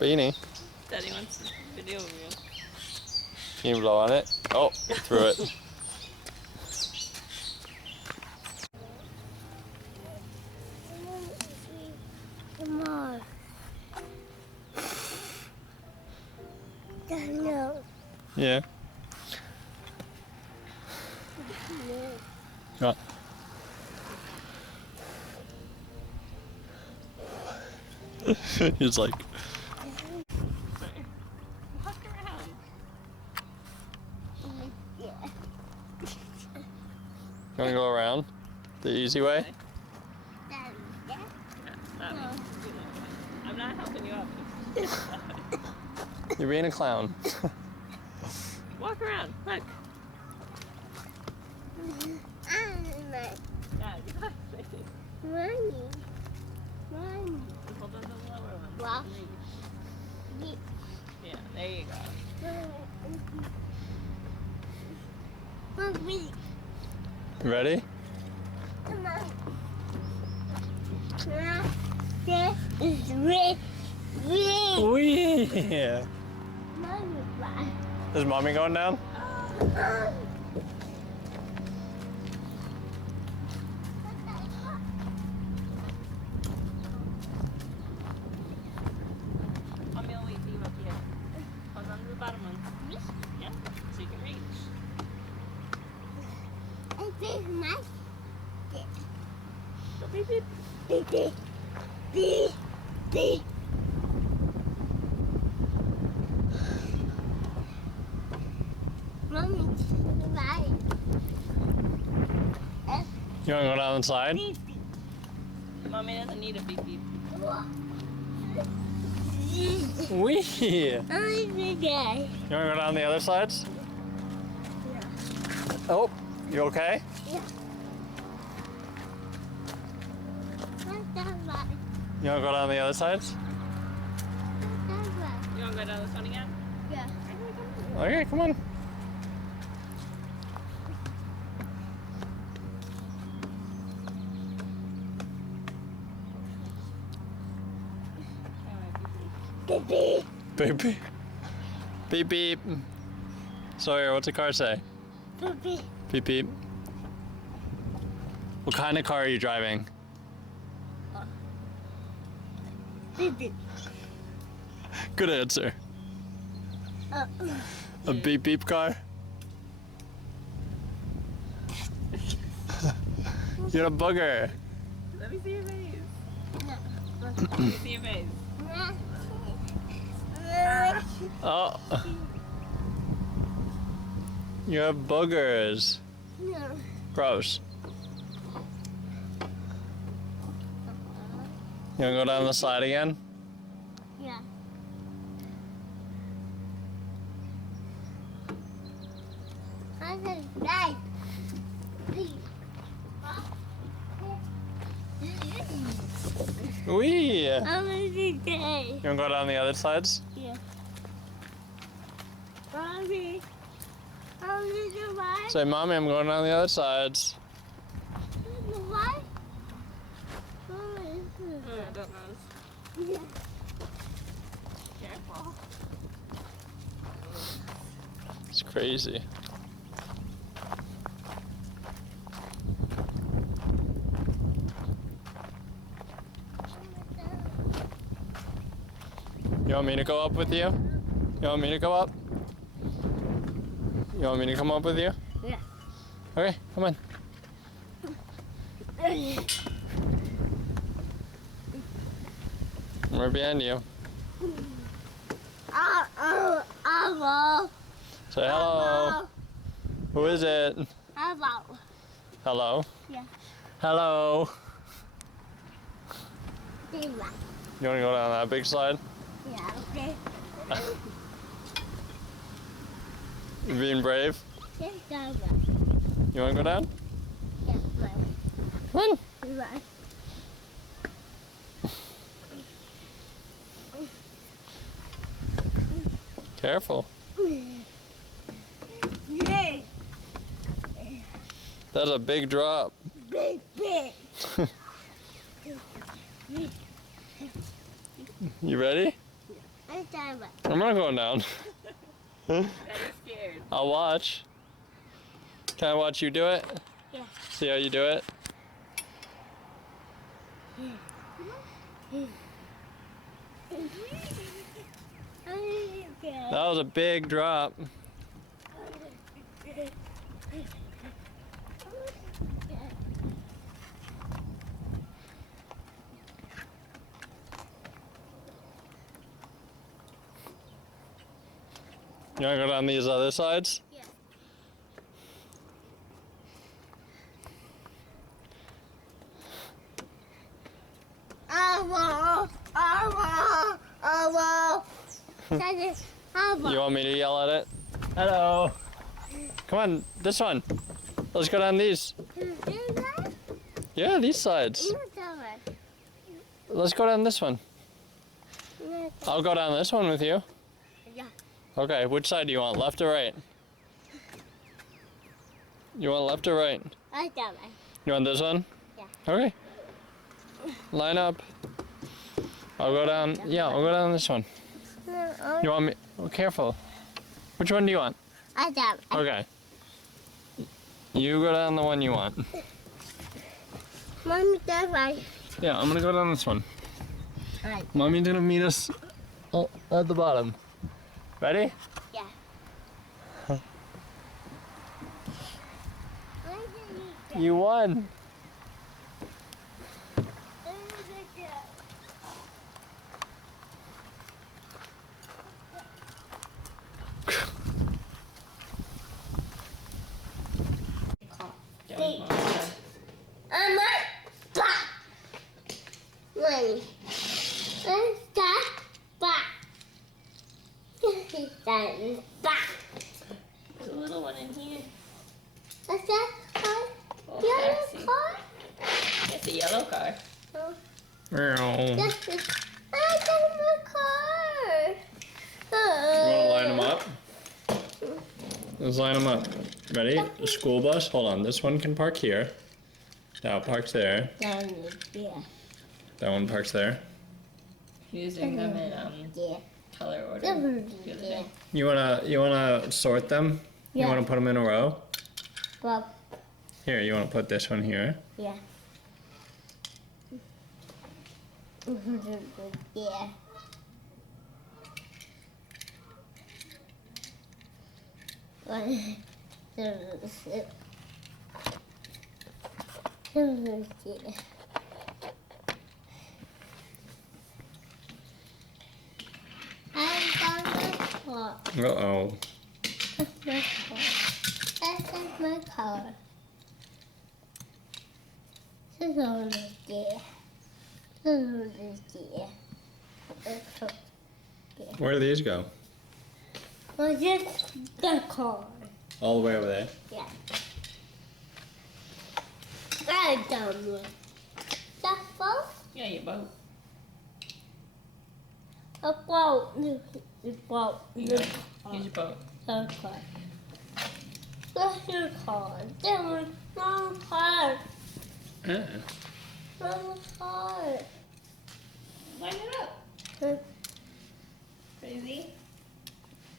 Beanie. Daddy wants to video of you. Can you blow on it? Oh, threw it. More. No. Yeah. No. He's like, Walk around. Yeah. gonna go around the easy way. Daddy. That No. means you know, I'm not helping you up. You're being a clown. Walk around. Look. Dad, you got it. Money. Money. Hold on to the lower one. Wow. Reach. Yeah, there you go. Mommy. Ready? Come on. This is red. Wee! Mommy, bye. Is mommy going down? Mommy will wait for you up here. Hold on to the bottom one. Yeah, so you can reach. And this is my Go beep beep. beep, beep, beep, beep. Mommy, bye. You wanna go down the slide? Beep, beep. Mommy doesn't need a beep beep. Wee! Only the day. You wanna go down the other sides? Yeah. Oh, you okay? Yeah. Not that right. You wanna go down the other sides? Not that right. You want to go down this one again? Yeah. Okay, come on. Beep, beep. Beep beep. Beep beep. Sawyer, what's the car say? Beep, beep. Beep beep. What kind of car are you driving? Beep, beep. Good answer. A beep beep car? You're a booger. Let me see your face. Let me see your face. Oh. You have boogers. No. Gross. You wanna go down the slide again? Yeah. I said right. Wee! You I'm in the day. wanna go down the other sides? Yeah. Mommy. I'm in the right. Say, Mommy, I'm going down the other sides. In the right. Mommy. I don't know. Yeah. Careful. It's crazy. You want me to go up with you? You want me to go up? You want me to come up with you? Yeah. Okay, come on. I'm right behind you. Hello. Say hello. Who is it? Hello. Hello. Yeah. Hello. Yeah. You want to go down that big slide? Yeah. Okay. You being brave? Yeah. You want to go down? Yeah. Right. Come on. Right. Careful. Big, That's a big drop. big, big. You ready? I I'm not going down. Daddy's scared. I'll watch. Can I watch you do it? Yeah. See how you do it? That was a big drop. You wanna go down these other sides? Yeah. You want me to yell at it? Hello. Come on, this one. Let's go down these. Yeah, these sides. Let's go down this one. I'll go down this one with you. Yeah. Okay, which side do you want? Left or right? You want left or right? You want this one? Yeah. Okay. Line up. I'll go down. Yeah, I'll go down this one. You want me? Oh, careful. Which one do you want? Okay. You go down the one you want. Mommy, that right. Yeah, I'm gonna go down this one. Right. Mommy's gonna meet us at the bottom. Ready? Yeah. You won. I'm like, bah. Mommy. That, bah. That, bah. There's a little one in here. What's that car? Oh, Yellow taxi. car? It's a yellow car. Oh, You that's it. I got my car. wanna line them up? Let's line them up. Ready? The school bus. Hold on. This one can park here. That parks there. Down there. That one parks there. Using them in Yeah. color order. the other day. You wanna sort them? You Yeah. wanna put them in a row? Well, Here, you wanna put this one here? yeah. Yeah. Uh-oh. That's my car. This is over there. This is over there. Where do these go? Well, just the car. All the way over there. Yeah. I'm done with the boat. Yeah, your boat. A boat. The boat. The Here's your boat. car. That's your car. That was wrong car. Ah. Wrong car. Line it up. Crazy.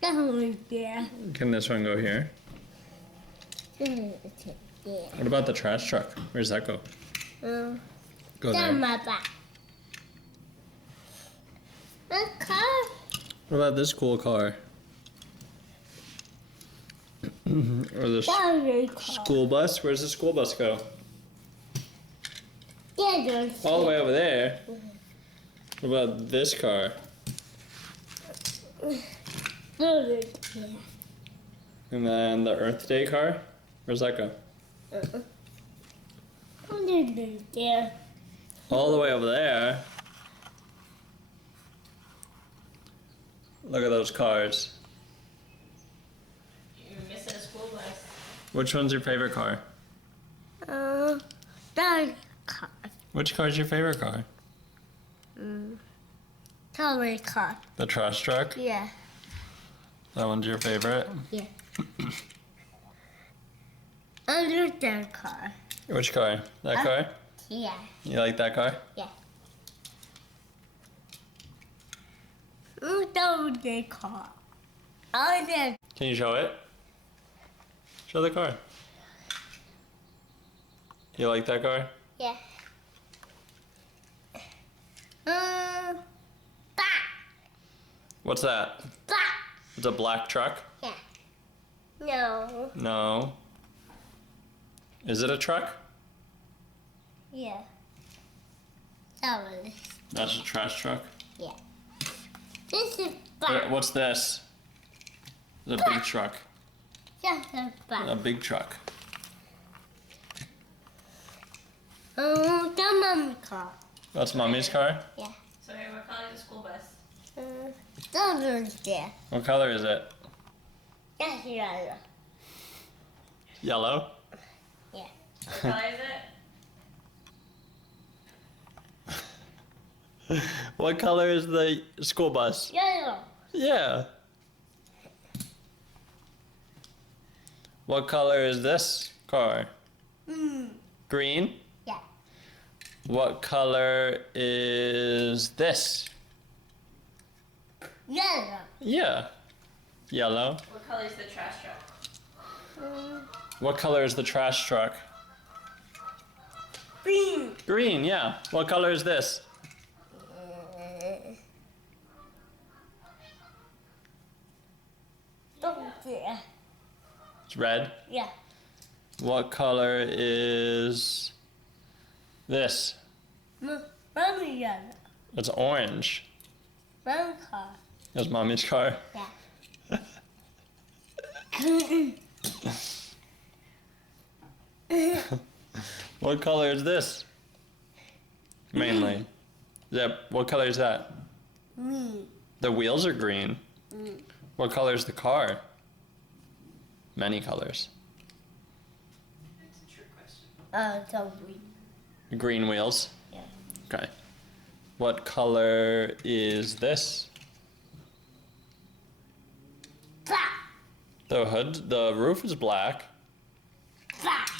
That was there. Can this one go here? Yeah. What about the trash truck? Where's that go? Go That's there. my back. The car. What about this cool car? Or the That was your car. school bus? Where's the school bus go? Yeah, there's All the way over there. What about this car? there. And then the Earth Day car? Where's that go? There. All the way over there. Look at those cars. You're missing a school bus. Which one's your favorite car? That car. Which car's your favorite car? Totally car. The trash truck? Yeah. That one's your favorite? Yeah. Under that car. Which car? That car? Yeah. You like that car? That over the car. Oh, there. Can you show it? Show the car. You like that car? Yeah. Back. What's that? Back. It's a black truck? Yeah. No. No. Is it a truck? Yeah. That one. That's a trash truck. Yeah. This is back. What's this? It's a big truck. Just a back. A big truck. Oh, the mom's car. That's Mommy's car? Yeah. So what color is the school bus? Those ones there. What color is it? That's yellow. Yellow? Yeah. What color is it? What color is the school bus? Yellow. Yeah. What color is this car? Green? Yeah. What color is this? Yellow. Yeah. Yellow. What color is the trash truck? What color is the trash truck? Green. Green, yeah. What color is this? Don't there. It's red. Yeah. What color is this? Mommy yellow. It's orange. Mom car. That's Mommy's car. Yeah. What color is this? Mainly. What color is that? Me. The wheels are green. What color is the car? Many colors. That's a trick question. So green. Green wheels? Yeah. Okay. What color is this? Black. The roof is black. Black.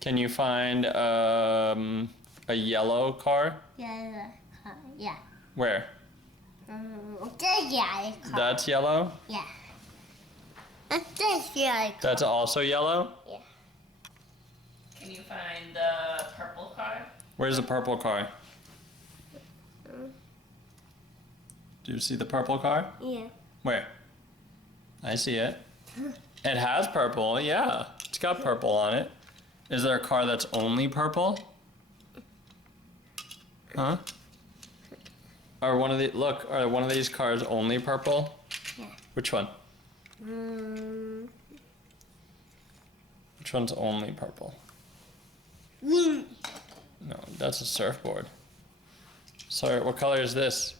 Can you find a yellow car? Yellow car. Yeah. Where? The yellow car. That's yellow? Yeah. This yellow car. That's also yellow? Yeah. Can you find the purple car? Where's the purple car? Do you see the purple car? Yeah. Where? I see it. It has purple, yeah. It's got purple on it. Is there a car that's only purple? Huh? Are one of these cars only purple? Yeah. Which one? Which one's only purple? Green. No, that's a surfboard. Sorry, what color is this?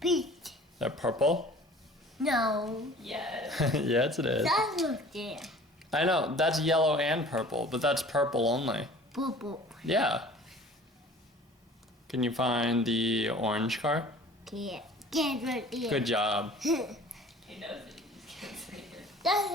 Peach. Is that purple? No. Yes. Yes, it is. That's not there. I know, that's yellow and purple, but that's purple only. Purple. Yeah. Can you find the orange car? Yeah. Get right there. Good job. He knows it. He just can't say it. That's